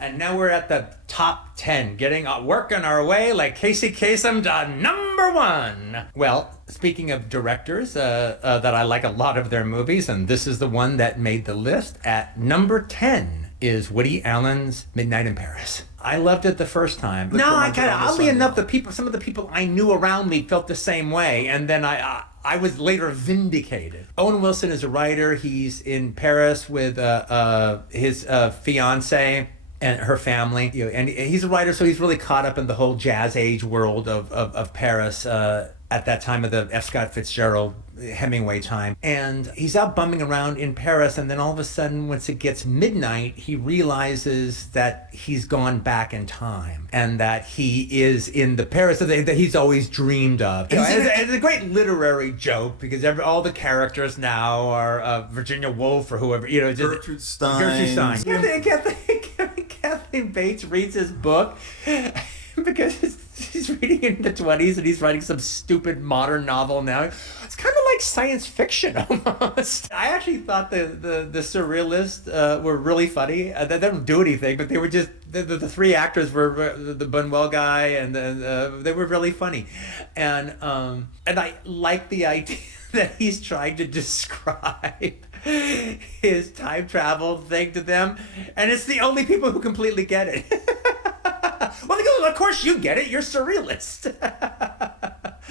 And now we're at the top 10, working our way like Casey Kasem to number 1. Well, speaking of directors that I like a lot of their movies, and this is the one that made the list, at number 10 is Woody Allen's Midnight in Paris. I loved it the first time. No, oddly enough, some of the people I knew around me felt the same way, and then I was later vindicated. Owen Wilson is a writer. He's in Paris with his fiance and her family. And he's a writer, so he's really caught up in the whole jazz age world of Paris at that time of the F. Scott Fitzgerald, Hemingway time. And he's out bumming around in Paris, and then all of a sudden, once it gets midnight, he realizes that he's gone back in time and that he is in the Paris that he's always dreamed of. It's a great literary joke because all the characters now are Virginia Woolf or whoever, Gertrude Stein. Kathleen Bates reads his book because he's reading it in the 20s and he's writing some stupid modern novel now. It's kind of like science fiction almost. I actually thought the surrealists were really funny. They don't do anything, but they were just the three actors were the Buñuel guy, and they were really funny, and I like the idea that he's trying to describe his time travel thing to them, and it's the only people who completely get it. Well, they go, of course you get it, you're surrealist.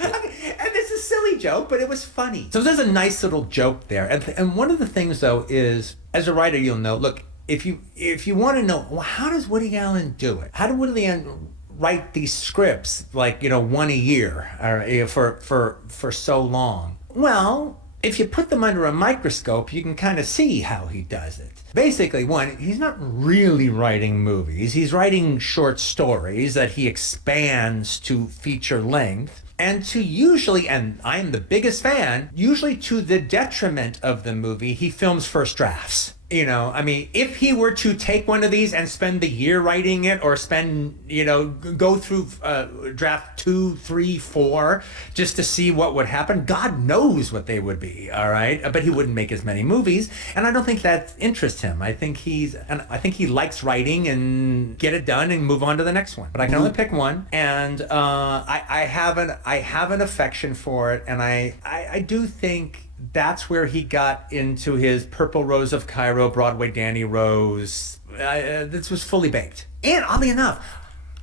And it's a silly joke, but it was funny. So there's a nice little joke there. And one of the things, though, is, as a writer, you'll know, look, if you want to know, well, how does Woody Allen do it? How did Woody Allen write these scripts, like, one a year or, for so long? Well, if you put them under a microscope, you can kind of see how he does it. Basically, one, he's not really writing movies. He's writing short stories that he expands to feature length. And to usually, and I am the biggest fan, usually to the detriment of the movie, he films first drafts. If he were to take one of these and spend the year writing it, or go through draft 2, 3, 4, just to see what would happen, God knows what they would be, all right? But he wouldn't make as many movies, and I don't think that interests him. I think he likes writing and get it done and move on to the next one. But I can only pick one, and I have an affection for it, and I do think that's where he got into his Purple Rose of Cairo, Broadway Danny Rose. This was fully baked. And oddly enough,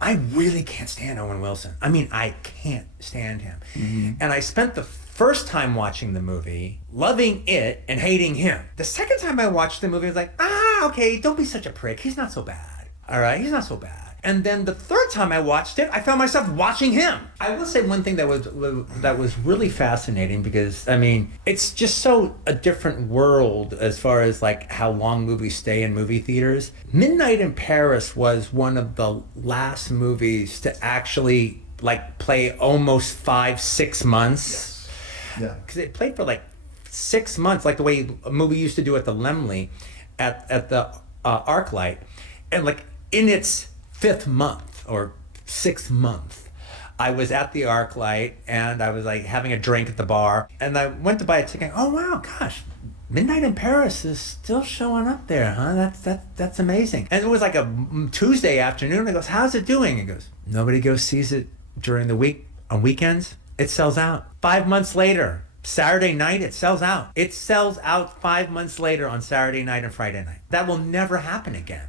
I really can't stand Owen Wilson. I can't stand him. Mm-hmm. And I spent the first time watching the movie loving it and hating him. The second time I watched the movie, I was like, okay, don't be such a prick. He's not so bad. All right, he's not so bad. And then the third time I watched it, I found myself watching him. I will say one thing that was really fascinating, because it's just so a different world as far as like how long movies stay in movie theaters. Midnight in Paris was one of the last movies to actually like play almost 5-6 months. Yes. Yeah. Because it played for like 6 months, like the way a movie used to do at the Laemmle, at the ArcLight, and like in its 5th month or 6th month, I was at the ArcLight and I was like having a drink at the bar, and I went to buy a ticket. Oh wow, gosh, Midnight in Paris is still showing up there, huh? That's amazing. And it was like a Tuesday afternoon. I goes, how's it doing? He goes, nobody goes sees it during the week. On weekends, it sells out. 5 months later, Saturday night, it sells out. It sells out 5 months later on Saturday night and Friday night. That will never happen again.